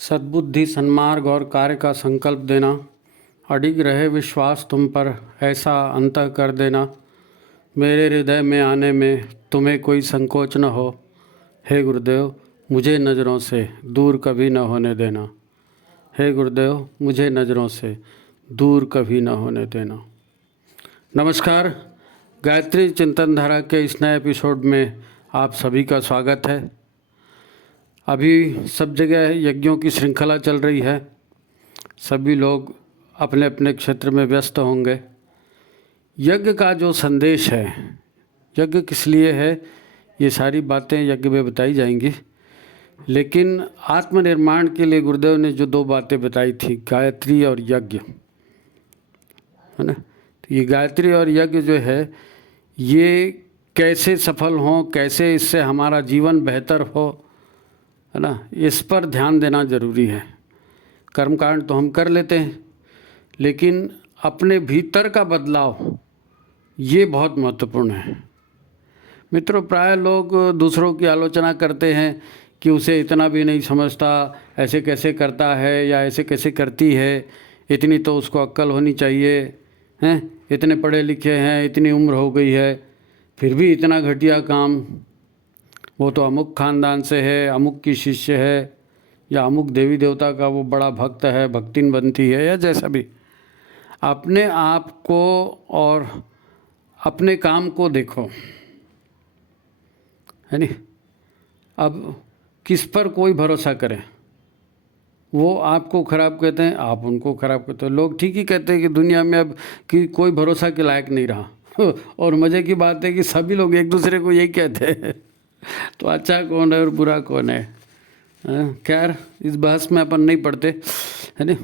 सद्बुद्धि, सन्मार्ग और कार्य का संकल्प देना, अडिग रहे विश्वास तुम पर, ऐसा अंतः कर देना, मेरे हृदय में आने में तुम्हें कोई संकोच न हो। हे गुरुदेव, मुझे नज़रों से दूर कभी न होने देना। हे गुरुदेव, मुझे नज़रों से दूर कभी न होने देना। नमस्कार, गायत्री चिंतन धारा के इस नए एपिसोड में आप सभी का स्वागत है। अभी सब जगह यज्ञों की श्रृंखला चल रही है। सभी लोग अपने अपने क्षेत्र में व्यस्त होंगे। यज्ञ का जो संदेश है, यज्ञ किस लिए है, ये सारी बातें यज्ञ में बताई जाएंगी। लेकिन आत्मनिर्माण के लिए गुरुदेव ने जो दो बातें बताई थी, गायत्री और यज्ञ, है ना। तो ये गायत्री और यज्ञ जो है, ये कैसे सफल हों, कैसे इससे हमारा जीवन बेहतर हो, है ना, इस पर ध्यान देना ज़रूरी है। कर्मकांड तो हम कर लेते हैं, लेकिन अपने भीतर का बदलाव ये बहुत महत्वपूर्ण है। मित्रों, प्राय लोग दूसरों की आलोचना करते हैं कि उसे इतना भी नहीं समझता, ऐसे कैसे करता है या ऐसे कैसे करती है, इतनी तो उसको अक्ल होनी चाहिए, हैं, इतने पढ़े लिखे हैं, इतनी उम्र हो गई है, फिर भी इतना घटिया काम, वो तो अमुक खानदान से है, अमुक की शिष्य है, या अमुक देवी देवता का वो बड़ा भक्त है, भक्तिन बनती है, या जैसा भी। अपने आप को और अपने काम को देखो, है नहीं। अब किस पर कोई भरोसा करे, वो आपको ख़राब कहते हैं, आप उनको ख़राब कहते हो। लोग ठीक ही कहते हैं कि दुनिया में अब कि कोई भरोसा के लायक नहीं रहा और मज़े की बात है कि सभी लोग एक दूसरे को यही कहते हैं तो अच्छा कौन है और बुरा कौन है, खैर इस बहस में अपन नहीं पढ़ते, है ना।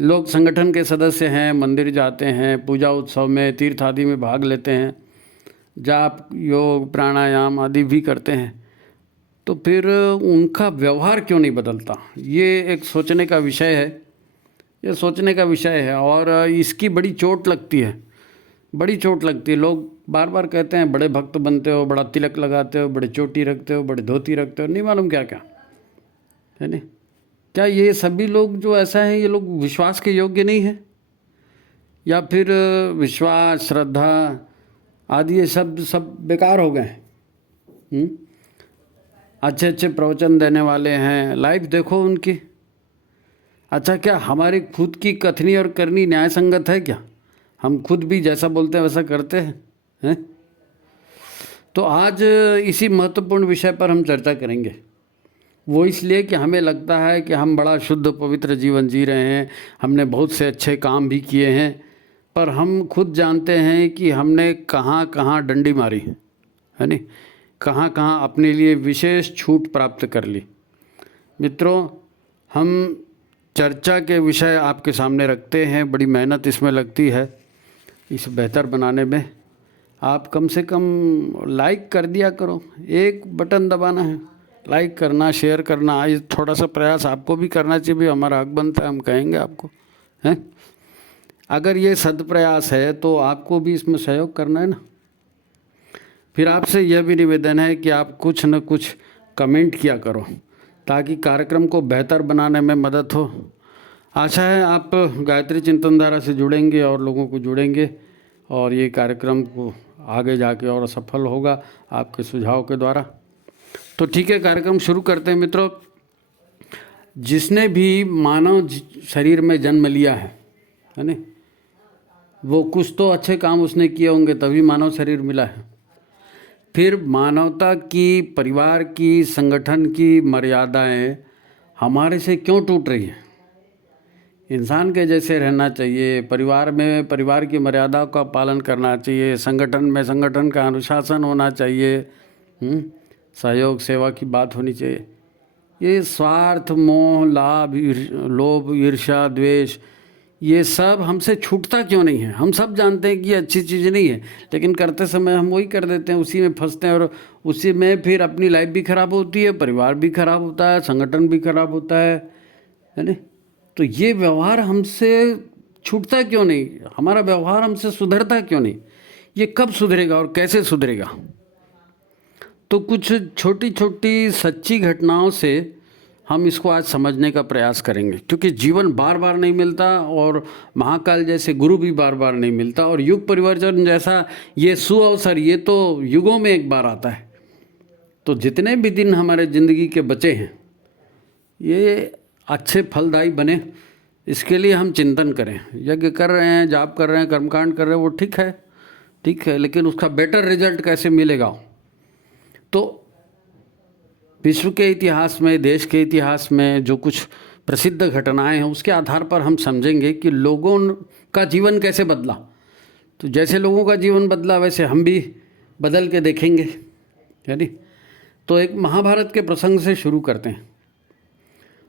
लोग संगठन के सदस्य हैं, मंदिर जाते हैं, पूजा उत्सव में, तीर्थ आदि में भाग लेते हैं, जाप, योग, प्राणायाम आदि भी करते हैं, तो फिर उनका व्यवहार क्यों नहीं बदलता? ये एक सोचने का विषय है, ये सोचने का विषय है। और इसकी बड़ी चोट लगती है, बड़ी चोट लगती है। लोग बार बार कहते हैं बड़े भक्त बनते हो, बड़ा तिलक लगाते हो, बड़े चोटी रखते हो, बड़े धोती रखते हो, नहीं मालूम क्या क्या, है नहीं। क्या ये सभी लोग जो ऐसा है, ये लोग विश्वास के योग्य नहीं है? या फिर विश्वास, श्रद्धा आदि ये सब बेकार हो गए? अच्छे अच्छे प्रवचन देने वाले हैं, लाइव देखो उनकी। अच्छा, क्या हमारी खुद की कथनी और करनी न्याय संगत है क्या? हम खुद भी जैसा बोलते हैं वैसा करते हैं? तो आज इसी महत्वपूर्ण विषय पर हम चर्चा करेंगे। वो इसलिए कि हमें लगता है कि हम बड़ा शुद्ध पवित्र जीवन जी रहे हैं, हमने बहुत से अच्छे काम भी किए हैं, पर हम खुद जानते हैं कि हमने कहाँ कहाँ डंडी मारी है नहीं, कहाँ कहाँ अपने लिए विशेष छूट प्राप्त कर ली। मित्रों, हम चर्चा के विषय आपके सामने रखते हैं, बड़ी मेहनत इसमें लगती है, इसे बेहतर बनाने में। आप कम से कम लाइक कर दिया करो, एक बटन दबाना है, लाइक करना, शेयर करना, ये थोड़ा सा प्रयास आपको भी करना चाहिए, भी हमारा हक बनता है, हम कहेंगे आपको, हैं। अगर ये सदप्रयास है तो आपको भी इसमें सहयोग करना है ना। फिर आपसे यह भी निवेदन है कि आप कुछ न कुछ कमेंट किया करो, ताकि कार्यक्रम को बेहतर बनाने में मदद हो। आशा है आप गायत्री चिंतन धारा से जुड़ेंगे और लोगों को जुड़ेंगे, और ये कार्यक्रम को आगे जाके और सफल होगा आपके सुझाव के द्वारा। तो ठीक है, कार्यक्रम शुरू करते हैं। मित्रों, जिसने भी मानव शरीर में जन्म लिया है ना, वो कुछ तो अच्छे काम उसने किए होंगे, तभी मानव शरीर मिला है। फिर मानवता की, परिवार की, संगठन की मर्यादाएं हमारे से क्यों टूट रही हैं? इंसान के जैसे रहना चाहिए, परिवार में परिवार की मर्यादाओं का पालन करना चाहिए, संगठन में संगठन का अनुशासन होना चाहिए, सहयोग सेवा की बात होनी चाहिए। ये स्वार्थ, मोह, लाभ, लोभ, ईर्ष्या, द्वेष, ये सब हमसे छूटता क्यों नहीं है? हम सब जानते हैं कि ये अच्छी चीज़ नहीं है, लेकिन करते समय हम वही कर देते हैं, उसी में फंसते हैं, और उसी में फिर अपनी लाइफ भी खराब होती है, परिवार भी खराब होता है, संगठन भी खराब होता है ना। तो ये व्यवहार हमसे छूटता क्यों नहीं? हमारा व्यवहार हमसे सुधरता क्यों नहीं? ये कब सुधरेगा और कैसे सुधरेगा? तो कुछ छोटी छोटी सच्ची घटनाओं से हम इसको आज समझने का प्रयास करेंगे, क्योंकि जीवन बार बार नहीं मिलता और महाकाल जैसे गुरु भी बार बार नहीं मिलता, और युग परिवर्तन जैसा ये सुअवसर ये तो युगों में एक बार आता है। तो जितने भी दिन हमारे ज़िंदगी के बचे हैं ये अच्छे फलदायी बने, इसके लिए हम चिंतन करें। यज्ञ कर रहे हैं, जाप कर रहे हैं, कर्मकांड कर रहे हैं, वो ठीक है, लेकिन उसका बेटर रिजल्ट कैसे मिलेगा? तो विश्व के इतिहास में, देश के इतिहास में जो कुछ प्रसिद्ध घटनाएं हैं उसके आधार पर हम समझेंगे कि लोगों का जीवन कैसे बदला। तो जैसे लोगों का जीवन बदला वैसे हम भी बदल के देखेंगे, है नी? तो एक महाभारत के प्रसंग से शुरू करते हैं।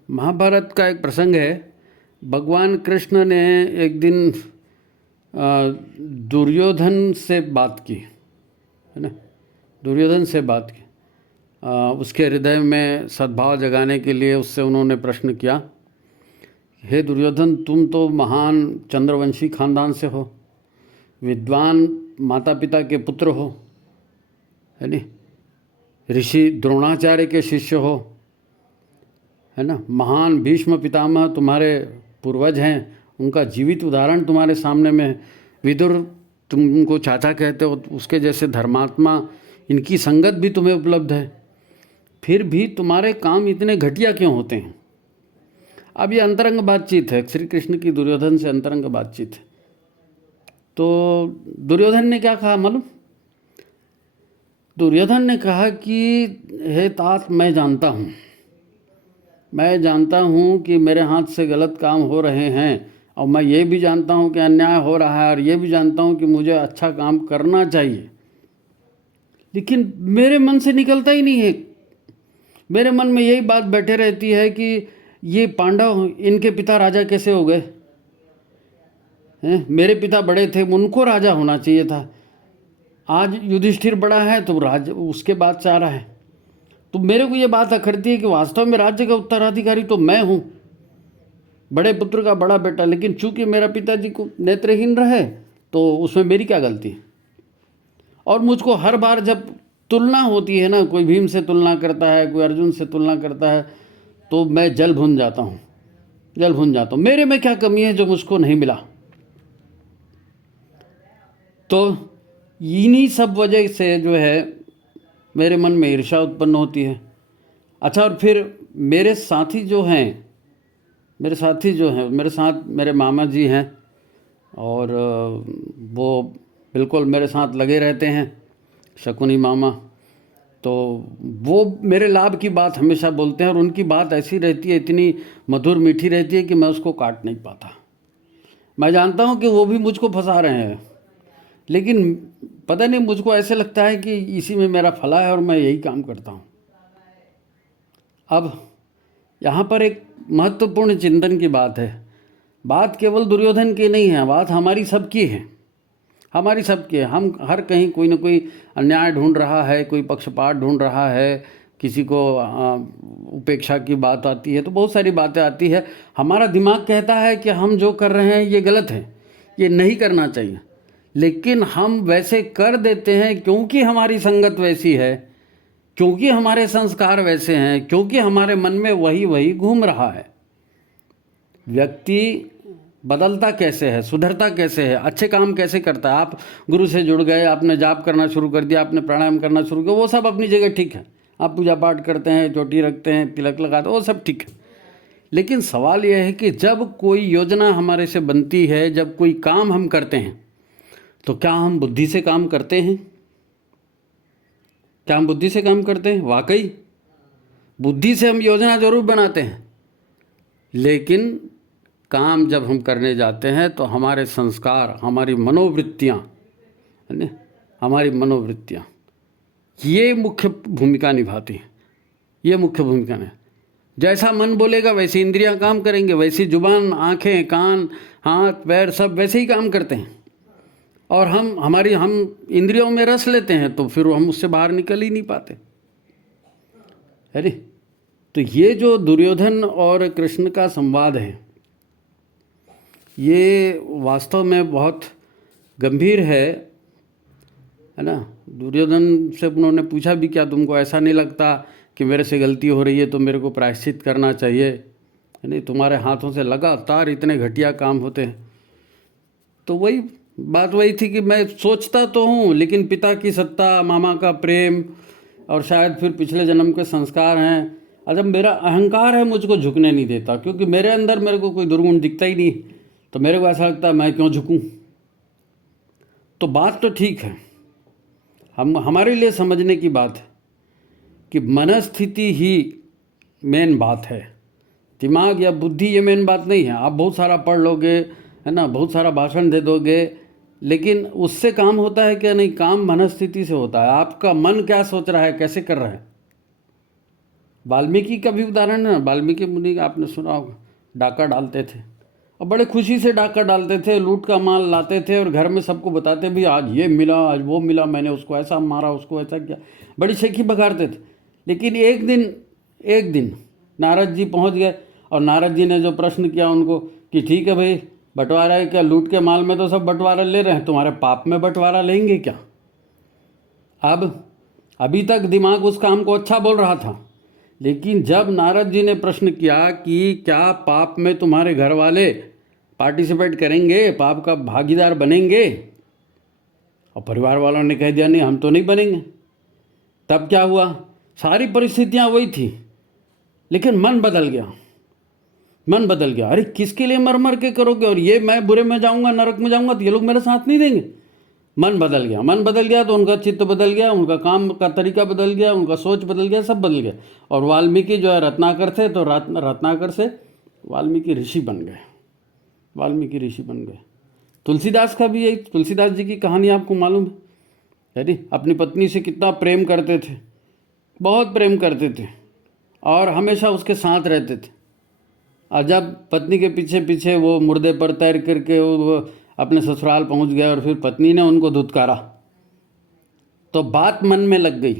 महाभारत का एक प्रसंग है, भगवान कृष्ण ने एक दिन दुर्योधन से बात की, है ना? दुर्योधन से बात की, उसके हृदय में सद्भाव जगाने के लिए उससे उन्होंने प्रश्न किया, हे दुर्योधन, तुम तो महान चंद्रवंशी खानदान से हो, विद्वान माता पिता के पुत्र हो, है नी? ऋषि द्रोणाचार्य के शिष्य हो, है ना? महान भीष्म पितामह तुम्हारे पूर्वज हैं, उनका जीवित उदाहरण तुम्हारे सामने में। विदुर तुमको चाचा कहते हो, उसके जैसे धर्मात्मा, इनकी संगत भी तुम्हें उपलब्ध है, फिर भी तुम्हारे काम इतने घटिया क्यों होते हैं? अब ये अंतरंग बातचीत है, श्री कृष्ण की दुर्योधन से अंतरंग बातचीत है। तो दुर्योधन ने क्या कहा मालूम? दुर्योधन ने कहा कि हे तात, मैं जानता हूँ कि मेरे हाथ से गलत काम हो रहे हैं, और मैं ये भी जानता हूँ कि अन्याय हो रहा है, और ये भी जानता हूँ कि मुझे अच्छा काम करना चाहिए, लेकिन मेरे मन से निकलता ही नहीं है। मेरे मन में यही बात बैठे रहती है कि ये पांडव, इनके पिता राजा कैसे हो गए हैं? मेरे पिता बड़े थे, उनको राजा होना चाहिए था। आज युधिष्ठिर बड़ा है तो राज उसके बाद से आ रहा है। तो मेरे को ये बात अखरती है कि वास्तव में राज्य का उत्तराधिकारी तो मैं हूँ, बड़े पुत्र का बड़ा बेटा, लेकिन चूंकि मेरा पिताजी को नेत्रहीन रहे तो उसमें मेरी क्या गलती है? और मुझको हर बार जब तुलना होती है ना, कोई भीम से तुलना करता है, कोई अर्जुन से तुलना करता है, तो मैं जल भून जाता हूँ। मेरे में क्या कमी है जो मुझको नहीं मिला? तो इन्हीं सब वजह से जो है मेरे मन में ईर्ष्या उत्पन्न होती है। अच्छा, और फिर मेरे साथी जो हैं, मेरे साथ मेरे मामा जी हैं, और वो बिल्कुल मेरे साथ लगे रहते हैं, शकुनी मामा। तो वो मेरे लाभ की बात हमेशा बोलते हैं, और उनकी बात ऐसी रहती है, इतनी मधुर मीठी रहती है कि मैं उसको काट नहीं पाता। मैं जानता हूँ कि वो भी मुझको फंसा रहे हैं, लेकिन पता नहीं मुझको ऐसे लगता है कि इसी में मेरा फला है और मैं यही काम करता हूँ। अब यहाँ पर एक महत्वपूर्ण चिंतन की बात है। बात केवल दुर्योधन की नहीं है, बात हमारी सबकी है, हम हर कहीं कोई ना कोई अन्याय ढूंढ रहा है, कोई पक्षपात ढूंढ रहा है, किसी को उपेक्षा की बात आती है, तो बहुत सारी बातें आती है। हमारा दिमाग कहता है कि हम जो कर रहे हैं ये गलत है, ये नहीं करना चाहिए, लेकिन हम वैसे कर देते हैं क्योंकि हमारी संगत वैसी है, क्योंकि हमारे संस्कार वैसे हैं, क्योंकि हमारे मन में वही घूम रहा है। व्यक्ति बदलता कैसे है, सुधरता कैसे है, अच्छे काम कैसे करता है? आप गुरु से जुड़ गए, आपने जाप करना शुरू कर दिया, आपने प्राणायाम करना शुरू किया, वो सब अपनी जगह ठीक है। आप पूजा पाठ करते हैं, चोटी रखते हैं, तिलक लगाते हैं, वो सब ठीक है। लेकिन सवाल यह है कि जब कोई योजना हमारे से बनती है, जब कोई काम हम करते हैं, तो क्या हम बुद्धि से काम करते हैं? क्या हम बुद्धि से काम करते हैं? वाकई बुद्धि से हम योजना जरूर बनाते हैं, लेकिन काम जब हम करने जाते हैं तो हमारे संस्कार, हमारी मनोवृत्तियाँ, है ना, हमारी मनोवृत्तियाँ ये मुख्य भूमिका निभाती हैं। ये मुख्य भूमिका नहीं, जैसा मन बोलेगा वैसी इंद्रियां काम करेंगे, वैसी जुबान, आँखें, कान, हाथ, पैर सब वैसे ही काम करते हैं। और हम इंद्रियों में रस लेते हैं तो फिर हम उससे बाहर निकल ही नहीं पाते, है नी? तो ये जो दुर्योधन और कृष्ण का संवाद है, ये वास्तव में बहुत गंभीर है ना। दुर्योधन से उन्होंने पूछा भी, क्या तुमको ऐसा नहीं लगता कि मेरे से गलती हो रही है तो मेरे को प्रायश्चित करना चाहिए, नहीं तुम्हारे हाथों से लगातार इतने घटिया काम होते हैं। तो वही बात वही थी कि मैं सोचता तो हूँ, लेकिन पिता की सत्ता, मामा का प्रेम और शायद फिर पिछले जन्म के संस्कार हैं, और जब मेरा अहंकार है मुझको झुकने नहीं देता, क्योंकि मेरे अंदर मेरे को कोई दुर्गुण दिखता ही नहीं, तो मेरे को ऐसा लगता है मैं क्यों झुकूं। तो बात तो ठीक है, हमारे लिए समझने की बात है कि मनस्थिति ही मेन बात है, दिमाग या बुद्धि ये मेन बात नहीं है। आप बहुत सारा पढ़ लोगे, है ना, बहुत सारा भाषण दे दोगे, लेकिन उससे काम होता है क्या? नहीं, काम मनस्थिति से होता है। आपका मन क्या सोच रहा है, कैसे कर रहा है। वाल्मीकि का भी उदाहरण है। वाल्मीकि मुनि का आपने सुना होगा, डाका डालते थे और बड़े खुशी से डाका डालते थे, लूट का माल लाते थे और घर में सबको बताते भी आज ये मिला, आज वो मिला, मैंने उसको ऐसा मारा, उसको ऐसा किया, बड़ी शेखी बघारते थे। लेकिन एक दिन नारद जी पहुंच गए और नारद जी ने जो प्रश्न किया उनको कि ठीक है भाई, बंटवारा है क्या? लूट के माल में तो सब बंटवारा ले रहे हैं, तुम्हारे पाप में बंटवारा लेंगे क्या? अब अभी तक दिमाग उस काम को अच्छा बोल रहा था, लेकिन जब नारद जी ने प्रश्न किया कि क्या पाप में तुम्हारे घर वाले पार्टिसिपेट करेंगे, पाप का भागीदार बनेंगे, और परिवार वालों ने कह दिया नहीं हम तो नहीं बनेंगे, तब क्या हुआ? सारी परिस्थितियां वही थी, लेकिन मन बदल गया। मन बदल गया, अरे किसके लिए मर मर के करोगे, और ये मैं बुरे में जाऊंगा, नरक में जाऊंगा तो ये लोग मेरे साथ नहीं देंगे। मन बदल गया। मन बदल गया तो उनका चित्त बदल गया, उनका काम का तरीका बदल गया, उनका सोच बदल गया, सब बदल गया। और वाल्मीकि जो है रत्नाकर थे, तो रत्नाकर से वाल्मीकि ऋषि बन गए। वाल्मीकि ऋषि बन गए। तुलसीदास का भी यही, तुलसीदास जी की कहानी आपको मालूम है नहीं? अपनी पत्नी से कितना प्रेम करते थे, बहुत प्रेम करते थे और हमेशा उसके साथ रहते थे। और जब पत्नी के पीछे पीछे वो मुर्दे पर तैर करके वो अपने ससुराल पहुंच गए और फिर पत्नी ने उनको धुतकारा, तो बात मन में लग गई।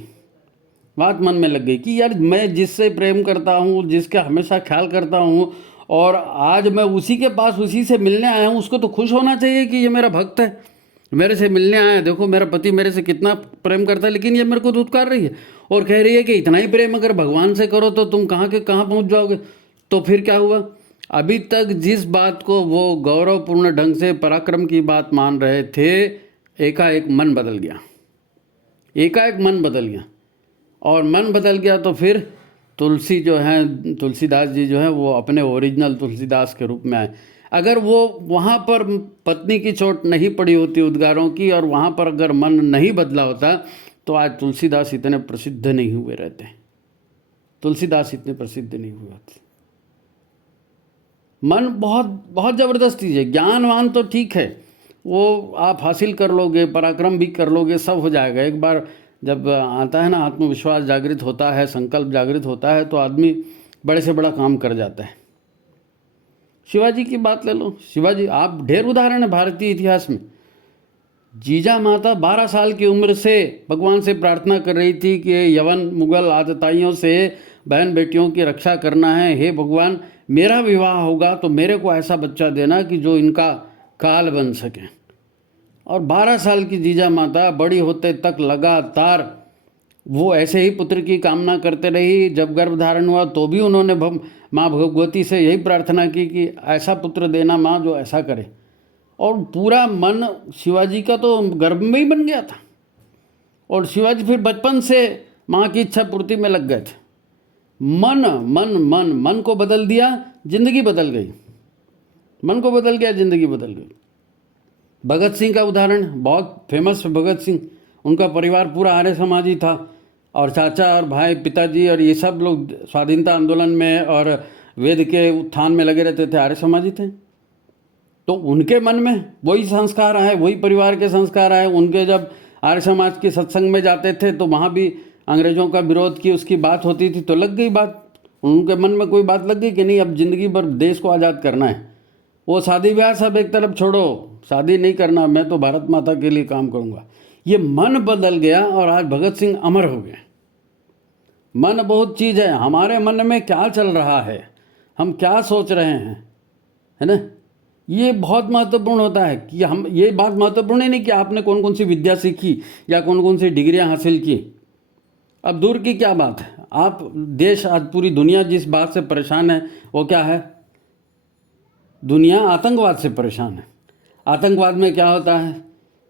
बात मन में लग गई कि यार मैं जिससे प्रेम करता हूँ, जिसका हमेशा ख्याल करता हूँ, और आज मैं उसी के पास उसी से मिलने आया हूँ, उसको तो खुश होना चाहिए कि ये मेरा भक्त है, मेरे से मिलने आया है, देखो मेरा पति मेरे से कितना प्रेम करता है, लेकिन ये मेरे को धुतकार रही है और कह रही है कि इतना ही प्रेम अगर भगवान से करो तो तुम कहाँ के कहाँ पहुँच जाओगे। तो फिर क्या हुआ? अभी तक जिस बात को वो गौरवपूर्ण ढंग से पराक्रम की बात मान रहे थे, एकाएक मन बदल गया। एकाएक मन बदल गया, और मन बदल गया तो फिर तुलसी जो है, तुलसीदास जी जो है वो अपने ओरिजिनल तुलसीदास के रूप में आए। अगर वो वहाँ पर पत्नी की चोट नहीं पड़ी होती उद्गारों की, और वहाँ पर अगर मन नहीं बदला होता, तो आज तुलसीदास इतने प्रसिद्ध नहीं हुए रहते। तुलसीदास इतने प्रसिद्ध नहीं हुए होते। मन बहुत बहुत ज़बरदस्त चीज़ है। ज्ञानवान तो ठीक है, वो आप हासिल कर लोगे, पराक्रम भी कर लोगे, सब हो जाएगा। एक बार जब आता है ना, आत्मविश्वास जागृत होता है, संकल्प जागृत होता है, तो आदमी बड़े से बड़ा काम कर जाता है। शिवाजी की बात ले लो। शिवाजी, आप ढेर उदाहरण है भारतीय इतिहास में। जीजा माता 12 साल की उम्र से भगवान से प्रार्थना कर रही थी कि यवन मुगल आतताइयों से बहन बेटियों की रक्षा करना है। हे भगवान, मेरा विवाह होगा तो मेरे को ऐसा बच्चा देना कि जो इनका काल बन सके। और 12 साल की जीजा माता बड़ी होते तक लगातार वो ऐसे ही पुत्र की कामना करते रही। जब गर्भ धारण हुआ तो भी उन्होंने माँ भगवती से यही प्रार्थना की कि ऐसा पुत्र देना माँ जो ऐसा करे। और पूरा मन शिवाजी का तो गर्भ में ही बन गया था, और शिवाजी फिर बचपन से माँ की इच्छा पूर्ति में लग गए थे। मन मन मन मन को बदल दिया, जिंदगी बदल गई। मन को बदल गया, जिंदगी बदल गई। भगत सिंह का उदाहरण बहुत फेमस है। भगत सिंह, उनका परिवार पूरा आर्य समाजी था, और चाचा और भाई, पिताजी और ये सब लोग स्वाधीनता आंदोलन में और वेद के उत्थान में लगे रहते थे, आर्य समाजी थे। तो उनके मन में वही संस्कार आए, वही परिवार के संस्कार आए। उनके जब आर्य समाज के सत्संग में जाते थे तो वहाँ भी अंग्रेज़ों का विरोध की उसकी बात होती थी, तो लग गई बात। उनके मन में कोई बात लग गई कि नहीं, अब ज़िंदगी भर देश को आज़ाद करना है। वो शादी ब्याह सब एक तरफ छोड़ो, शादी नहीं करना, मैं तो भारत माता के लिए काम करूँगा। ये मन बदल गया और आज भगत सिंह अमर हो गए। मन बहुत चीज़ है। हमारे मन में क्या चल रहा है, हम क्या सोच रहे हैं, है ना, ये बहुत महत्वपूर्ण होता है। कि हम, ये बात महत्वपूर्ण है नहीं कि आपने कौन कौन सी विद्या सीखी या कौन कौन सी डिग्रियां हासिल की। अब दूर की क्या बात है, आप देश, आज पूरी दुनिया जिस बात से परेशान है वो क्या है? दुनिया आतंकवाद से परेशान है। आतंकवाद में क्या होता है?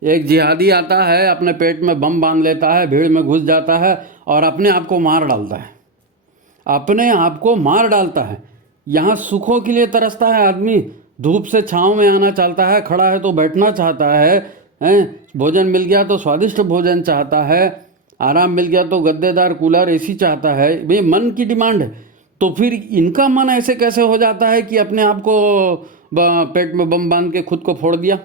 एक जिहादी आता है, अपने पेट में बम बांध लेता है, भीड़ में घुस जाता है और अपने आप को मार डालता है, अपने आप को मार डालता है। यहाँ सुखों के लिए तरसता है आदमी, धूप से छाँव में आना चाहता है, खड़ा है तो बैठना चाहता है, हैं? भोजन मिल गया तो स्वादिष्ट भोजन चाहता है, आराम मिल गया तो गद्देदार कूलर एसी चाहता है। भाई मन की डिमांड है। तो फिर इनका मन ऐसे कैसे हो जाता है कि अपने आप को पेट में बम बांध के खुद को फोड़ दिया?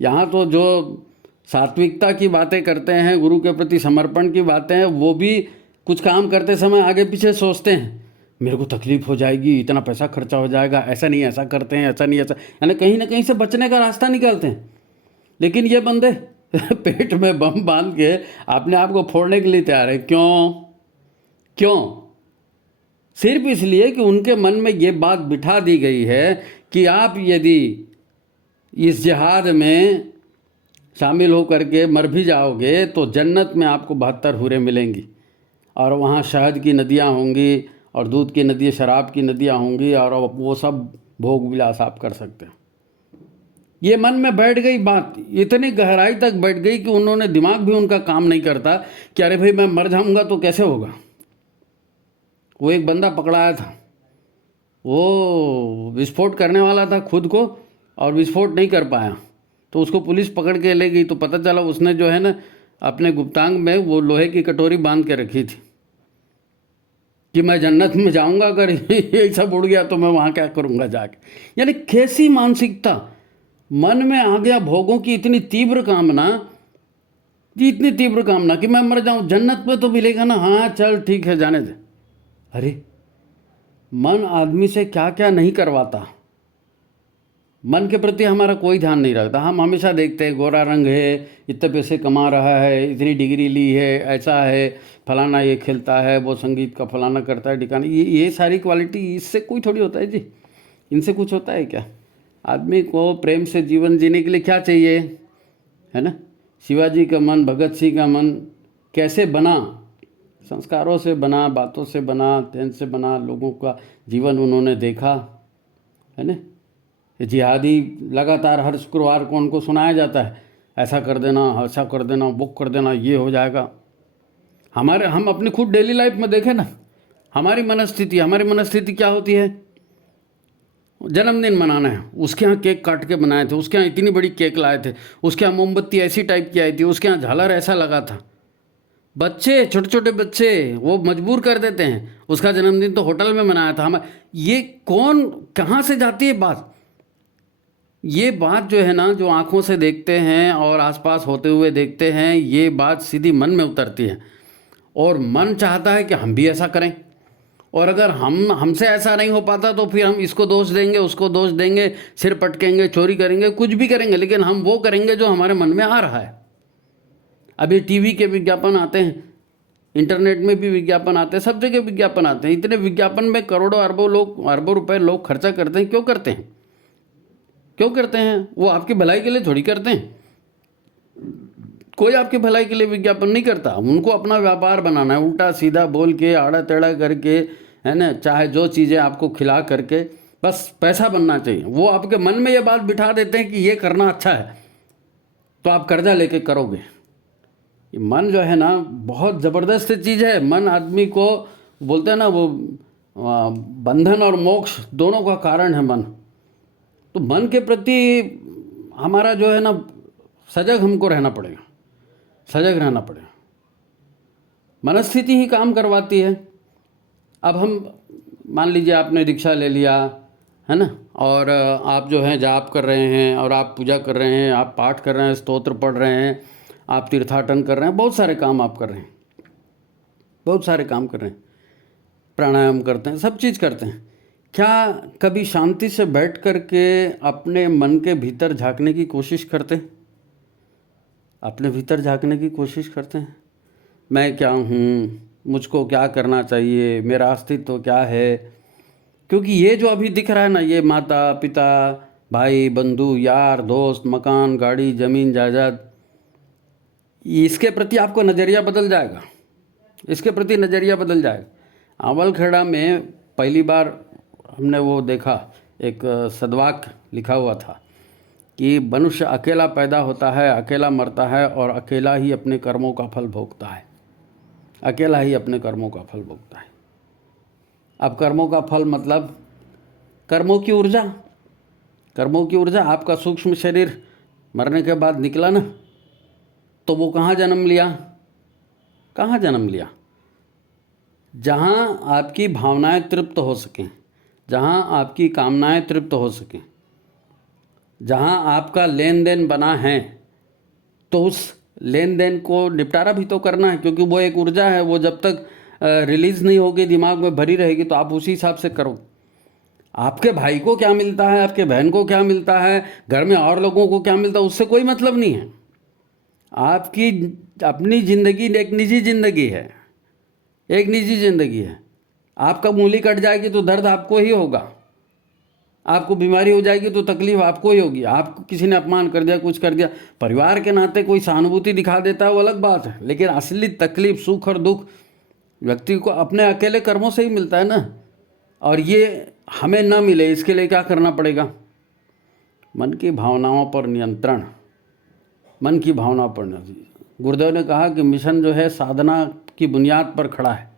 यहाँ तो जो सात्विकता की बातें करते हैं, गुरु के प्रति समर्पण की बातें हैं, वो भी कुछ काम करते समय आगे पीछे सोचते हैं, मेरे को तकलीफ हो जाएगी, इतना पैसा खर्चा हो जाएगा, ऐसा नहीं ऐसा करते हैं, ऐसा नहीं ऐसा, यानी कहीं ना कहीं से बचने का रास्ता निकालते हैं। लेकिन ये बंदे पेट में बम बांध के अपने आप को फोड़ने के लिए तैयार है। क्यों? सिर्फ इसलिए कि उनके मन में ये बात बिठा दी गई है कि आप यदि इस जिहाद में शामिल होकर के मर भी जाओगे तो जन्नत में आपको 72 हूरें मिलेंगी और वहाँ शहद की नदियाँ होंगी और दूध की नदी, शराब की नदियाँ होंगी और वो सब भोग विलास आप कर सकते हैं। ये मन में बैठ गई बात, इतनी गहराई तक बैठ गई कि उन्होंने, दिमाग भी उनका काम नहीं करता कि अरे भाई मैं मर जाऊंगा तो कैसे होगा। वो एक बंदा पकड़ाया था, वो विस्फोट करने वाला था खुद को और विस्फोट नहीं कर पाया, तो उसको पुलिस पकड़ के ले गई। तो पता चला उसने जो है ना अपने गुप्तांग में वो लोहे की कटोरी बांध के रखी थी कि मैं जन्नत में जाऊंगा, अगर ये सब उड़ गया तो मैं वहाँ क्या करूँगा जाके। यानी कैसी मानसिकता मन में आ गया, भोगों की इतनी तीव्र कामना जी, इतनी तीव्र कामना कि मैं मर जाऊं, जन्नत में तो मिलेगा ना, हाँ चल ठीक है जाने दे। अरे मन आदमी से क्या क्या नहीं करवाता। मन के प्रति हमारा कोई ध्यान नहीं रखता। हम हमेशा देखते हैं गोरा रंग है, इतने पैसे कमा रहा है, इतनी डिग्री ली है, ऐसा है, फलाना ये खेलता है, वो संगीत का फलाना करता है, ठिकाना, ये सारी क्वालिटी इससे कोई थोड़ी होता है जी। इनसे कुछ होता है क्या? आदमी को प्रेम से जीवन जीने के लिए क्या चाहिए, है ना? शिवाजी का मन, भगत सिंह का मन कैसे बना? संस्कारों से बना, बातों से बना, ध्यान से बना, लोगों का जीवन उन्होंने देखा, है ना? जिहादी लगातार हर शुक्रवार को उनको सुनाया जाता है, ऐसा कर देना, ऐसा कर देना, बुक कर देना, ये हो जाएगा। हम अपनी खुद डेली लाइफ में देखें ना, हमारी मनस्थिति क्या होती है? जन्मदिन मनाना है, उसके यहाँ केक काट के बनाए थे, उसके यहाँ इतनी बड़ी केक लाए थे, उसके यहाँ मोमबत्ती ऐसी टाइप की आई थी, उसके यहाँ झालर ऐसा लगा था। बच्चे, छोटे छोटे बच्चे वो मजबूर कर देते हैं, उसका जन्मदिन तो होटल में मनाया था हम। ये कौन, कहाँ से जाती है बात? ये बात जो है ना, जो आँखों से देखते हैं और आसपास होते हुए देखते हैं, ये बात सीधी मन में उतरती है और मन चाहता है कि हम भी ऐसा करें। और अगर हमसे ऐसा नहीं हो पाता तो फिर हम इसको दोष देंगे, उसको दोष देंगे, सिर पटकेंगे, चोरी करेंगे, कुछ भी करेंगे, लेकिन हम वो करेंगे जो हमारे मन में आ रहा है। अभी टीवी के विज्ञापन आते हैं, इंटरनेट में भी विज्ञापन आते हैं, सब जगह विज्ञापन आते हैं। इतने विज्ञापन में करोड़ों अरबों रुपए लोग खर्चा करते हैं। क्यों करते हैं? वो आपकी भलाई के लिए थोड़ी करते हैं। कोई आपकी भलाई के लिए विज्ञापन नहीं करता। उनको अपना व्यापार बनाना है, उल्टा सीधा बोल के, आड़ा टेढ़ा करके, है ना, चाहे जो चीज़ें आपको खिला करके, बस पैसा बनना चाहिए। वो आपके मन में ये बात बिठा देते हैं कि ये करना अच्छा है, तो आप कर्जा लेके करोगे। ये मन जो है ना बहुत ज़बरदस्त चीज़ है। मन आदमी को बोलते हैं ना, वो बंधन और मोक्ष दोनों का कारण है मन। तो मन के प्रति हमारा जो है ना, सजग हमको रहना पड़ेगा, सजग रहना पड़ेगा। मनस्थिति ही काम करवाती है। अब हम मान लीजिए आपने दीक्षा ले लिया, है ना, और आप जो हैं जाप कर रहे हैं, और आप पूजा कर रहे हैं, आप पाठ कर रहे हैं, स्तोत्र पढ़ रहे हैं, आप तीर्थाटन कर रहे हैं, बहुत सारे काम आप कर रहे हैं, बहुत सारे काम कर रहे हैं, प्राणायाम करते हैं, सब चीज़ करते हैं। क्या कभी शांति से बैठ कर के अपने मन के भीतर झांकने की कोशिश करते हैं? अपने भीतर झांकने की कोशिश करते हैं, मैं क्या हूँ, मुझको क्या करना चाहिए, मेरा अस्तित्व क्या है? क्योंकि ये जो अभी दिख रहा है ना, ये माता पिता, भाई बंधु, यार दोस्त, मकान, गाड़ी, ज़मीन जायदाद, इसके प्रति आपको नज़रिया बदल जाएगा इसके प्रति नज़रिया बदल जाएगा। अमलखेड़ा में पहली बार हमने वो देखा, एक सदवाक्य लिखा हुआ था कि मनुष्य अकेला पैदा होता है, अकेला मरता है और अकेला ही अपने कर्मों का फल भोगता है। अकेला ही अपने कर्मों का फल भोगता है। अब कर्मों का फल मतलब कर्मों की ऊर्जा। कर्मों की ऊर्जा, आपका सूक्ष्म शरीर मरने के बाद निकला ना, तो वो कहाँ जन्म लिया? कहाँ जन्म लिया? जहाँ आपकी भावनाएं तृप्त हो सकें, जहाँ आपकी कामनाएं तृप्त हो सकें, जहाँ आपका लेन देन बना है, तो उस लेन देन को निपटारा भी तो करना है, क्योंकि वो एक ऊर्जा है। वो जब तक रिलीज़ नहीं होगी, दिमाग में भरी रहेगी, तो आप उसी हिसाब से करो। आपके भाई को क्या मिलता है, आपके बहन को क्या मिलता है, घर में और लोगों को क्या मिलता है, उससे कोई मतलब नहीं है। आपकी अपनी ज़िंदगी एक निजी ज़िंदगी है, एक निजी ज़िंदगी है। आपका उंगली कट जाएगी तो दर्द आपको ही होगा, आपको बीमारी हो जाएगी तो तकलीफ आपको ही होगी। आपको किसी ने अपमान कर दिया, कुछ कर दिया, परिवार के नाते कोई सहानुभूति दिखा देता है, वो अलग बात है, लेकिन असली तकलीफ, सुख और दुख व्यक्ति को अपने अकेले कर्मों से ही मिलता है ना। और ये हमें ना मिले, इसके लिए क्या करना पड़ेगा? मन की भावनाओं पर नियंत्रण, मन की भावना पर नियंत्रण। गुरुदेव ने कहा कि मिशन जो है साधना की बुनियाद पर खड़ा है,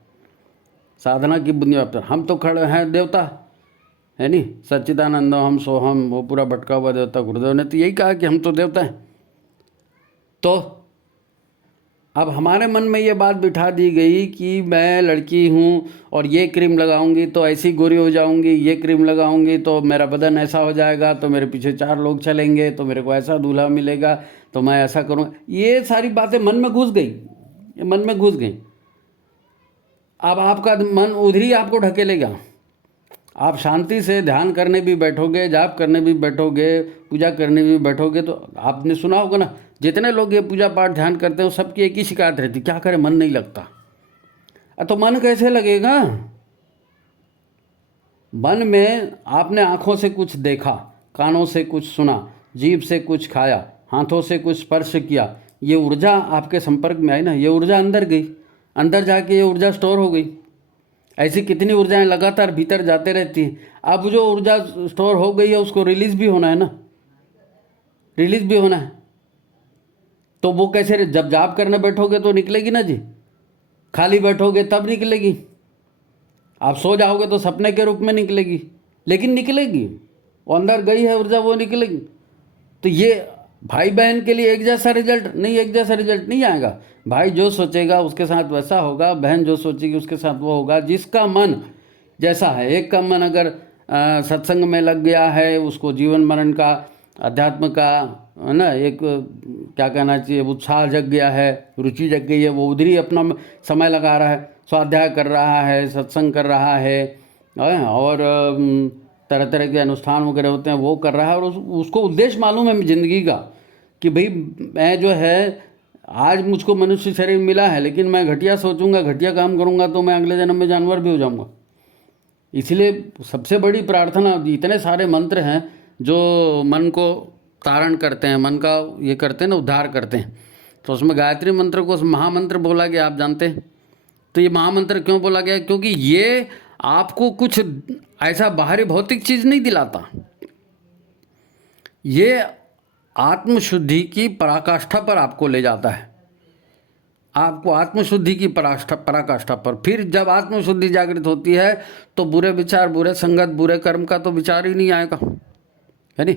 साधना की बुनियाद पर। हम तो खड़े हैं देवता, है नहीं, सच्चिदानंदम हम सोहम, वो पूरा भटका हुआ देवता। गुरुदेव ने तो यही कहा कि हम तो देवता हैं। तो अब हमारे मन में ये बात बिठा दी गई कि मैं लड़की हूँ और ये क्रीम लगाऊंगी तो ऐसी गोरी हो जाऊंगी, ये क्रीम लगाऊंगी तो मेरा बदन ऐसा हो जाएगा, तो मेरे पीछे 4 लोग चलेंगे, तो मेरे को ऐसा दूल्हा मिलेगा, तो मैं ऐसा करूँ। ये सारी बातें मन में घुस गई, ये मन में घुस गई। अब आपका मन उधर ही आपको ढकेलेगा। आप शांति से ध्यान करने भी बैठोगे, जाप करने भी बैठोगे, पूजा करने भी बैठोगे, तो आपने सुना होगा ना, जितने लोग ये पूजा पाठ ध्यान करते हैं सबकी एक ही शिकायत रहती, क्या करें मन नहीं लगता। तो मन कैसे लगेगा? मन में आपने आँखों से कुछ देखा, कानों से कुछ सुना, जीभ से कुछ खाया, हाथों से कुछ स्पर्श किया, ये ऊर्जा आपके संपर्क में आई ना, ये ऊर्जा अंदर गई, अंदर जाके ये ऊर्जा स्टोर हो गई। ऐसी कितनी ऊर्जाएं लगातार भीतर जाते रहती हैं। अब जो ऊर्जा स्टोर हो गई है उसको रिलीज़ भी होना है ना, रिलीज़ भी होना है। तो वो कैसे? जब जाप करने बैठोगे तो निकलेगी ना जी, खाली बैठोगे तब निकलेगी। आप सो जाओगे तो सपने के रूप में निकलेगी, लेकिन निकलेगी, वो अंदर गई है ऊर्जा, वो निकलेगी। तो ये भाई बहन के लिए एक जैसा रिजल्ट नहीं, एक जैसा रिजल्ट नहीं आएगा। भाई जो सोचेगा उसके साथ वैसा होगा, बहन जो सोचेगी उसके साथ वो होगा, जिसका मन जैसा है। एक का मन अगर सत्संग में लग गया है, उसको जीवन मरण का, अध्यात्म का, है ना, एक क्या कहना चाहिए, उत्साह जग गया है, रुचि जग गई है, वो उधर ही अपना समय लगा रहा है, स्वाध्याय कर रहा है, सत्संग कर रहा है, और तरह तरह के अनुष्ठान वगैरह होते हैं वो कर रहा है, और उसको उद्देश्य मालूम है ज़िंदगी का कि भाई मैं जो है आज मुझको मनुष्य शरीर मिला है, लेकिन मैं घटिया सोचूंगा, घटिया काम करूंगा तो मैं अगले जन्म में जानवर भी हो जाऊंगा। इसलिए सबसे बड़ी प्रार्थना, इतने सारे मंत्र हैं जो मन को तारण करते हैं, मन का ये करते हैं ना, उद्धार करते हैं। तो उसमें गायत्री मंत्र को महामंत्र बोला गया, आप जानते हैं। तो ये महामंत्र क्यों बोला गया? क्योंकि ये आपको कुछ ऐसा बाहरी भौतिक चीज़ नहीं दिलाता, ये आत्मशुद्धि की पराकाष्ठा पर आपको ले जाता है, आपको आत्मशुद्धि की पराकाष्ठा पर। फिर जब आत्मशुद्धि जागृत होती है तो बुरे विचार, बुरे संगत, बुरे कर्म का तो विचार ही नहीं आएगा, है नहीं।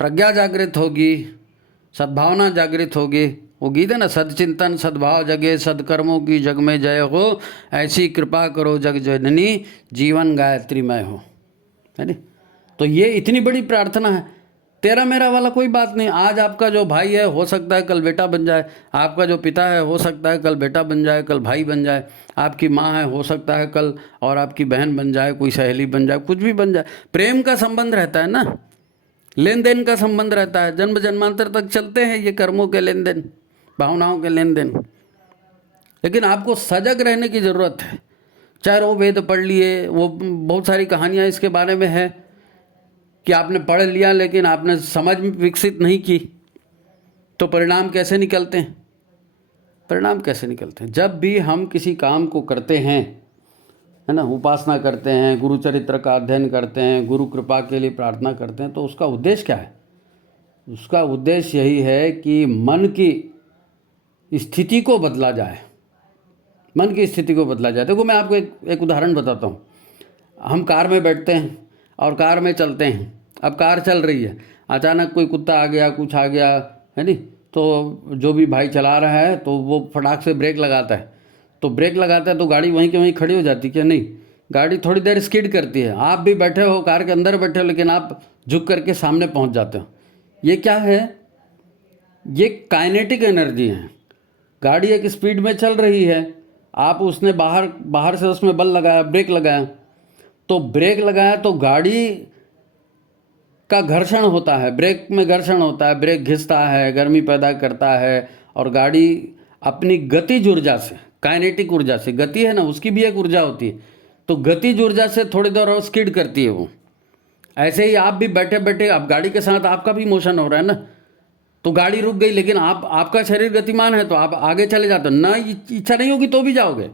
प्रज्ञा जागृत होगी, सद्भावना जागृत होगी। वो गीत है ना, सदचिंतन सद्भाव जगे, सदकर्मों की जग में जय हो, ऐसी कृपा करो जग जननी, जीवन गायत्रीमय हो, है नहीं। तो ये इतनी बड़ी प्रार्थना है। तेरा मेरा वाला कोई बात नहीं। आज आपका जो भाई है हो सकता है कल बेटा बन जाए, आपका जो पिता है हो सकता है कल बेटा बन जाए, कल भाई बन जाए, आपकी माँ है हो सकता है कल और आपकी बहन बन जाए, कोई सहेली बन जाए, कुछ भी बन जाए। प्रेम का संबंध रहता है ना, लेन देन का संबंध रहता है, जन्म जन्मांतर तक चलते हैं ये कर्मों के लेन देन, भावनाओं के लेन देन। लेकिन आपको सजग रहने की ज़रूरत है। चारों वेद पढ़ लिए, वो बहुत सारी कहानियाँ इसके बारे में है कि आपने पढ़ लिया लेकिन आपने समझ विकसित नहीं की, तो परिणाम कैसे निकलते हैं। परिणाम कैसे निकलते हैं? जब भी हम किसी काम को करते हैं, है ना, उपासना करते हैं, गुरु चरित्र का अध्ययन करते हैं, गुरु कृपा के लिए प्रार्थना करते हैं, तो उसका उद्देश्य क्या है? उसका उद्देश्य यही है कि मन की स्थिति को बदला जाए, मन की स्थिति को बदला जाए। देखो मैं आपको एक उदाहरण बताता हूँ। हम कार में बैठते हैं और कार में चलते हैं। अब कार चल रही है, अचानक कोई कुत्ता आ गया, कुछ आ गया, है नहीं, तो जो भी भाई चला रहा है तो वो फटाक से ब्रेक लगाता है। तो ब्रेक लगाता है तो गाड़ी वहीं के वहीं खड़ी हो जाती, क्या नहीं? गाड़ी थोड़ी देर स्किड करती है। आप भी बैठे हो, कार के अंदर बैठे हो, लेकिन आप झुक करके सामने पहुंच जाते हो। ये क्या है? ये काइनेटिक एनर्जी है। गाड़ी एक स्पीड में चल रही है, आप उसने बाहर से उसमें बल लगाया, ब्रेक लगाया, तो ब्रेक लगाया तो गाड़ी का घर्षण होता है, ब्रेक में घर्षण होता है, ब्रेक घिसता है, गर्मी पैदा करता है, और गाड़ी अपनी गतिज ऊर्जा से, काइनेटिक ऊर्जा से, गति है ना, उसकी भी एक ऊर्जा होती है, तो गतिज ऊर्जा से थोड़ी देर और स्किड करती है वो। ऐसे ही आप भी बैठे बैठे, अब गाड़ी के साथ आपका भी मोशन हो रहा है ना, तो गाड़ी रुक गई, लेकिन आपका शरीर गतिमान है तो आप आगे चले जाते हो ना, इच्छा नहीं होगी तो भी जाओगे।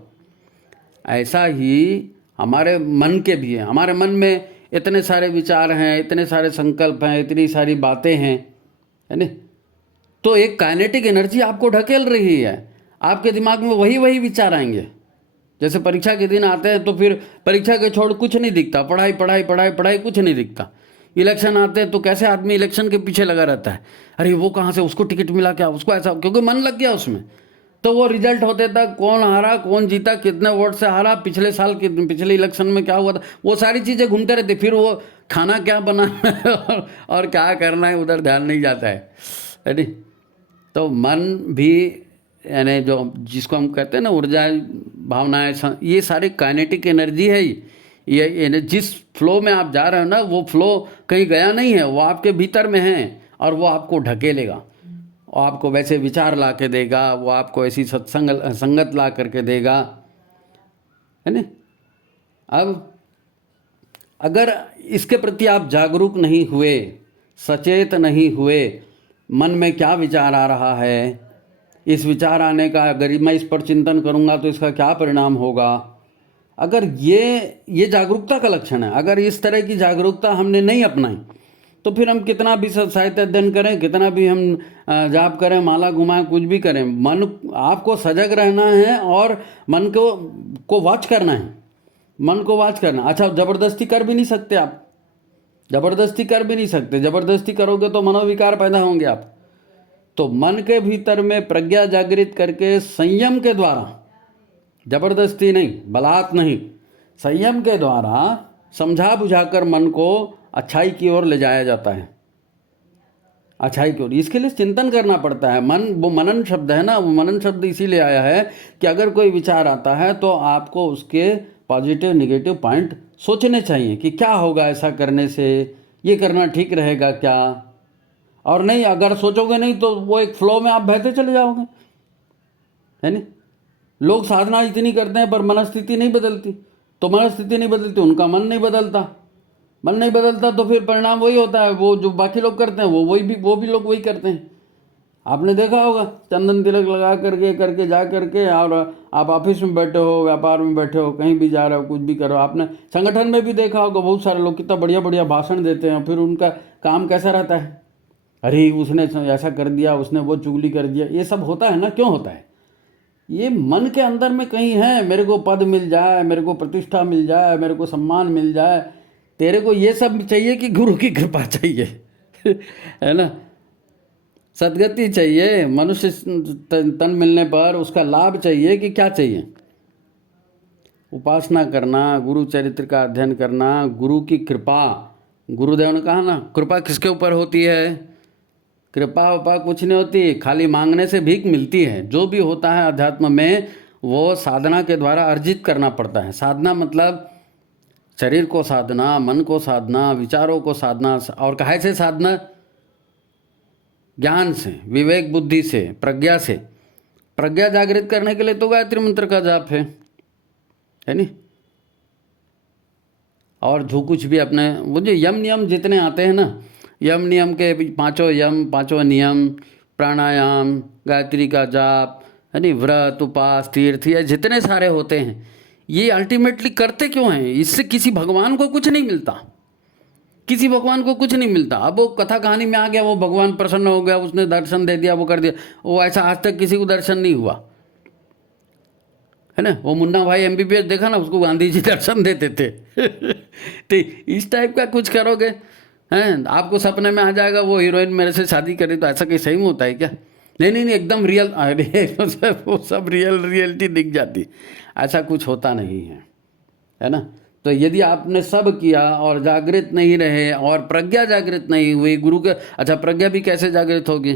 ऐसा ही हमारे मन के भी है। हमारे मन में इतने सारे विचार हैं, इतने सारे संकल्प हैं, इतनी सारी बातें हैं, है ना, तो एक काइनेटिक एनर्जी आपको ढकेल रही है। आपके दिमाग में वही वही विचार आएंगे। जैसे परीक्षा के दिन आते हैं तो फिर परीक्षा के छोड़ कुछ नहीं दिखता, पढ़ाई पढ़ाई पढ़ाई पढ़ाई, कुछ नहीं दिखता। इलेक्शन आते हैं तो कैसे आदमी इलेक्शन के पीछे लगा रहता है, अरे वो कहाँ से, उसको टिकट मिला क्या, उसको ऐसा, क्योंकि मन लग गया उसमें। तो वो रिजल्ट होते तक कौन हारा, कौन जीता, कितने वोट से हारा, पिछले साल पिछले इलेक्शन में क्या हुआ था, वो सारी चीज़ें घूमते रहते। फिर वो खाना क्या बनाना है और क्या करना है, उधर ध्यान नहीं जाता है नहीं। तो मन भी, यानी जो जिसको हम कहते हैं ना ऊर्जा, भावनाएं, ये सारी काइनेटिक एनर्जी है। ये जिस फ्लो में आप जा रहे हो ना, वो फ्लो कहीं गया नहीं है, वो आपके भीतर में है, और वो आपको ढकेलेगा, वो आपको वैसे विचार ला के देगा, वो आपको ऐसी संगत ला करके देगा, है ना। अब अगर इसके प्रति आप जागरूक नहीं हुए, सचेत नहीं हुए, मन में क्या विचार आ रहा है, इस विचार आने का, अगर मैं इस पर चिंतन करूंगा तो इसका क्या परिणाम होगा, अगर ये जागरूकता का लक्षण है। अगर इस तरह की जागरूकता हमने नहीं अपनाई तो फिर हम कितना भी साहित्य अध्ययन करें, कितना भी हम जाप करें, माला घुमाएं, कुछ भी करें, मन, आपको सजग रहना है और मन को वॉच करना है, मन को वॉच करना। अच्छा, ज़बरदस्ती कर भी नहीं सकते आप, ज़बरदस्ती कर भी नहीं सकते, ज़बरदस्ती करोगे तो मनोविकार पैदा होंगे आप। तो मन के भीतर में प्रज्ञा जागृत करके संयम के द्वारा, जबरदस्ती नहीं, बलात् नहीं, संयम के द्वारा समझा बुझाकर मन को अच्छाई की ओर ले जाया जाता है, अच्छाई की ओर। इसके लिए चिंतन करना पड़ता है। मन, वो मनन शब्द है ना, वो मनन शब्द इसीलिए आया है कि अगर कोई विचार आता है तो आपको उसके पॉजिटिव निगेटिव पॉइंट सोचने चाहिए कि क्या होगा ऐसा करने से, ये करना ठीक रहेगा क्या, और नहीं, अगर सोचोगे नहीं तो वो एक फ्लो में आप बहते चले जाओगे, है नहीं। लोग साधना इतनी करते हैं पर मनस्थिति नहीं बदलती, तो मनस्थिति नहीं बदलती, उनका मन नहीं बदलता, मन नहीं बदलता, तो फिर परिणाम वही होता है, वो जो बाकी लोग करते हैं वो भी लोग वही करते हैं। आपने देखा होगा, चंदन तिलक लगा करके जा करके, और आप ऑफिस में बैठे हो, व्यापार में बैठे हो, कहीं भी जा रहे हो, कुछ भी करो, आपने संगठन में भी देखा होगा, बहुत सारे लोग कितना बढ़िया बढ़िया भाषण देते हैं, फिर उनका काम कैसा रहता है, अरे उसने ऐसा कर दिया, उसने वो चुगली कर दिया। ये सब होता है ना, क्यों होता है? ये मन के अंदर में कहीं है, मेरे को पद मिल जाए, मेरे को प्रतिष्ठा मिल जाए, मेरे को सम्मान मिल जाए। तेरे को ये सब चाहिए कि गुरु की कृपा चाहिए है ना, सदगति चाहिए, मनुष्य तन मिलने पर उसका लाभ चाहिए कि क्या चाहिए? उपासना करना, गुरु चरित्र का अध्ययन करना, गुरु की कृपा। गुरुदेव ने कहा ना, कृपा किसके ऊपर होती है? कृपा उपा कुछ नहीं होती, खाली मांगने से भीख मिलती है। जो भी होता है अध्यात्म में वो साधना के द्वारा अर्जित करना पड़ता है। साधना मतलब शरीर को साधना, मन को साधना, विचारों को साधना। और काहे से साधना? ज्ञान से, विवेक बुद्धि से, प्रज्ञा से। प्रज्ञा जागृत करने के लिए तो गायत्री मंत्र का जाप है नहीं। और जो कुछ भी अपने वो जो यम नियम जितने आते हैं ना, यम नियम के 5 यम, 5 नियम, प्राणायाम, गायत्री का जाप, है नहीं, व्रत उपास तीर्थ या जितने सारे होते हैं, ये अल्टीमेटली करते क्यों हैं? इससे किसी भगवान को कुछ नहीं मिलता, किसी भगवान को कुछ नहीं मिलता। अब वो कथा कहानी में आ गया, वो भगवान प्रसन्न हो गया, उसने दर्शन दे दिया, वो कर दिया, वो ऐसा आज तक किसी को दर्शन नहीं हुआ है ना। वो मुन्ना भाई MBBS देखा ना, उसको गांधी जी दर्शन देते थे तो इस टाइप का कुछ करोगे हैं, आपको सपने में आ जाएगा वो हीरोइन मेरे से शादी करे, तो ऐसा कहीं सही में होता है क्या? नहीं नहीं नहीं, एकदम रियल, अरे वो सब रियलिटी दिख जाती, ऐसा कुछ होता नहीं है ना। तो यदि आपने सब किया और जागृत नहीं रहे और प्रज्ञा जागृत नहीं हुई, गुरु के, अच्छा प्रज्ञा भी कैसे जागृत होगी?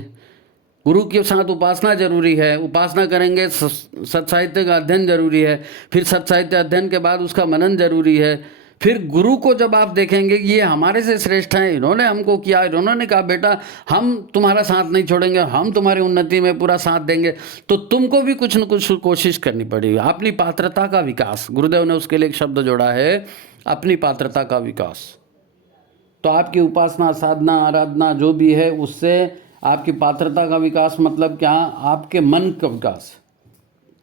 गुरु के साथ उपासना जरूरी है, उपासना करेंगे, सत्साहित्य का अध्ययन जरूरी है, फिर सत्साहित्य अध्ययन के बाद उसका मनन जरूरी है। फिर गुरु को जब आप देखेंगे ये हमारे से श्रेष्ठ हैं, इन्होंने हमको किया, इन्होंने कहा बेटा हम तुम्हारा साथ नहीं छोड़ेंगे, हम तुम्हारी उन्नति में पूरा साथ देंगे, तो तुमको भी कुछ न कुछ कोशिश करनी पड़ेगी। अपनी पात्रता का विकास, गुरुदेव ने उसके लिए एक शब्द जोड़ा है, अपनी पात्रता का विकास। तो आपकी उपासना साधना आराधना जो भी है, उससे आपकी पात्रता का विकास मतलब क्या? आपके मन का विकास।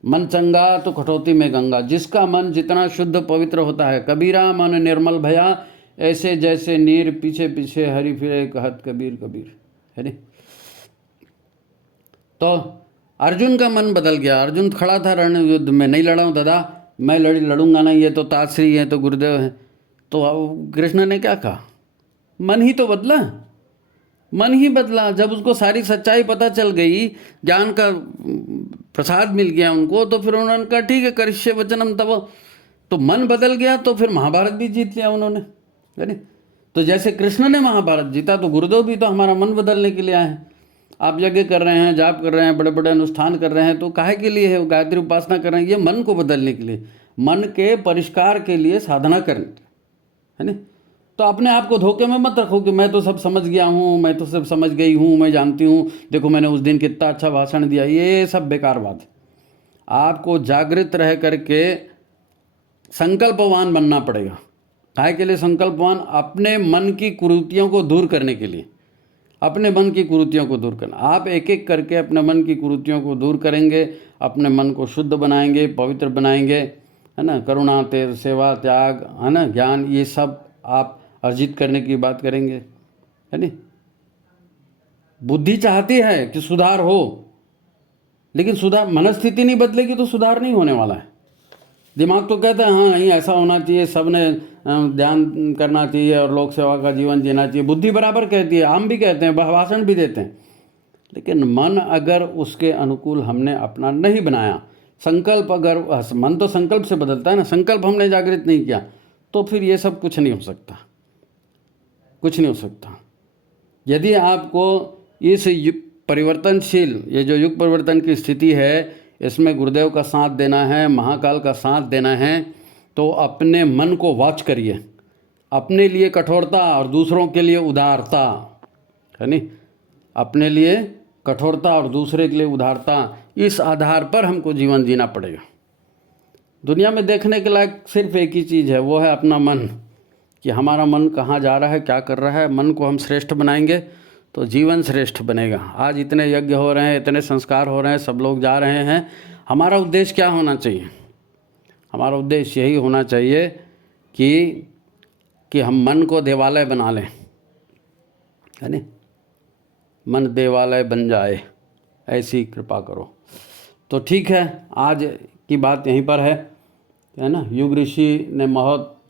मन चंगा तो कटौती में गंगा, जिसका मन जितना शुद्ध पवित्र होता है, कबीरा मन निर्मल भया, ऐसे जैसे नीर पीछे पीछे हरि फिरे कहत कबीर कबीर, है नहीं। तो अर्जुन का मन बदल गया, अर्जुन खड़ा था रण युद्ध में, नहीं लड़ा हूँ दादा, मैं लड़ूंगा नहीं, ये तो ताश्री है, तो गुरुदेव है। तो कृष्ण ने क्या कहा? मन ही तो बदला, मन ही बदला। जब उसको सारी सच्चाई पता चल गई, ज्ञान का प्रसाद मिल गया उनको, तो फिर उन्होंने कहा ठीक है करिष्ये वचनम तव, तो मन बदल गया, तो फिर महाभारत भी जीत लिया उन्होंने, है नहीं। तो जैसे कृष्ण ने महाभारत जीता, तो गुरुदेव भी तो हमारा मन बदलने के लिए आए हैं। आप यज्ञ कर रहे हैं, जाप कर रहे हैं, बड़े बड़े अनुष्ठान कर रहे हैं, तो काहे के लिए है? गायत्री उपासना कर रहे हैं, ये मन को बदलने के लिए, मन के परिष्कार के लिए साधना करने, है नहीं। तो अपने आप को धोखे में मत रखो कि मैं तो सब समझ गया हूँ, मैं तो सब समझ गई हूँ, मैं जानती हूँ, देखो मैंने उस दिन कितना अच्छा भाषण दिया, ये सब बेकार बात है। आपको जागृत रह करके संकल्पवान बनना पड़ेगा। काहे के लिए संकल्पवान? अपने मन की कुरीतियों को दूर करने के लिए, अपने मन की कुरीतियों को दूर करना। आप एक एक करके अपने मन की कुरीतियों को दूर करेंगे, अपने मन को शुद्ध बनाएंगे, पवित्र बनाएंगे, है ना। करुणा, तेज, सेवा, त्याग, है ना, ज्ञान, ये सब आप अर्जित करने की बात करेंगे, है नहीं। बुद्धि चाहती है कि सुधार हो, लेकिन सुधार, मनस्थिति नहीं बदलेगी तो सुधार नहीं होने वाला है। दिमाग तो कहता है हाँ नहीं ऐसा होना चाहिए, सबने ध्यान करना चाहिए और लोक सेवा का जीवन जीना चाहिए, बुद्धि बराबर कहती है, हम भी कहते हैं, भाषण भी देते हैं, लेकिन मन अगर उसके अनुकूल हमने अपना नहीं बनाया, संकल्प अगर, मन तो संकल्प से बदलता है ना, संकल्प हमने जागृत नहीं किया, तो फिर ये सब कुछ नहीं हो सकता, कुछ नहीं हो सकता। यदि आपको इस परिवर्तनशील, ये जो युग परिवर्तन की स्थिति है, इसमें गुरुदेव का साथ देना है, महाकाल का साथ देना है, तो अपने मन को वॉच करिए, अपने लिए कठोरता और दूसरों के लिए उदारता, है नहीं। अपने लिए कठोरता और दूसरे के लिए उदारता, इस आधार पर हमको जीवन जीना पड़ेगा। दुनिया में देखने के लायक सिर्फ एक ही चीज़ है, वो है अपना मन, कि हमारा मन कहाँ जा रहा है, क्या कर रहा है। मन को हम श्रेष्ठ बनाएंगे तो जीवन श्रेष्ठ बनेगा। आज इतने यज्ञ हो रहे हैं, इतने संस्कार हो रहे हैं, सब लोग जा रहे हैं, हमारा उद्देश्य क्या होना चाहिए? हमारा उद्देश्य यही होना चाहिए कि हम मन को देवालय बना लें, है नहीं। मन देवालय बन जाए, ऐसी कृपा करो। तो ठीक है, आज की बात यहीं पर है ना। युग ऋषि ने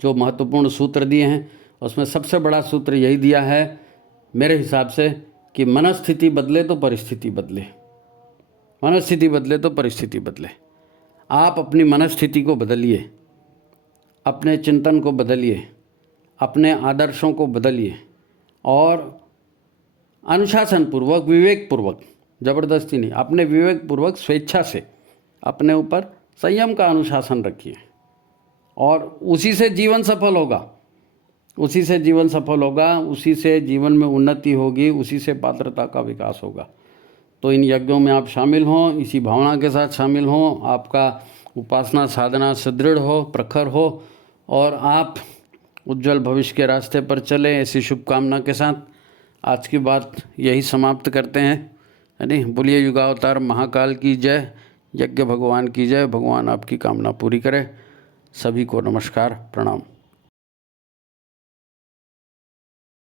जो महत्वपूर्ण सूत्र दिए हैं, उसमें सबसे बड़ा सूत्र यही दिया है मेरे हिसाब से, कि मनस्थिति बदले तो परिस्थिति बदले, मनस्थिति बदले तो परिस्थिति बदले। आप अपनी मनस्थिति को बदलिए, अपने चिंतन को बदलिए, अपने आदर्शों को बदलिए, और अनुशासनपूर्वक, विवेकपूर्वक, ज़बरदस्ती नहीं, अपने विवेकपूर्वक स्वेच्छा से अपने ऊपर संयम का अनुशासन रखिए, और उसी से जीवन सफल होगा, उसी से जीवन सफल होगा, उसी से जीवन में उन्नति होगी, उसी से पात्रता का विकास होगा। तो इन यज्ञों में आप शामिल हों, इसी भावना के साथ शामिल हों, आपका उपासना साधना सुदृढ़ हो, प्रखर हो, और आप उज्जवल भविष्य के रास्ते पर चलें, ऐसी शुभकामना के साथ आज की बात यही समाप्त करते हैं, है नहीं। बोलिए युगावतार महाकाल की जय। यज्ञ भगवान की जय, भगवान आपकी कामना पूरी करे। सभी को नमस्कार, प्रणाम।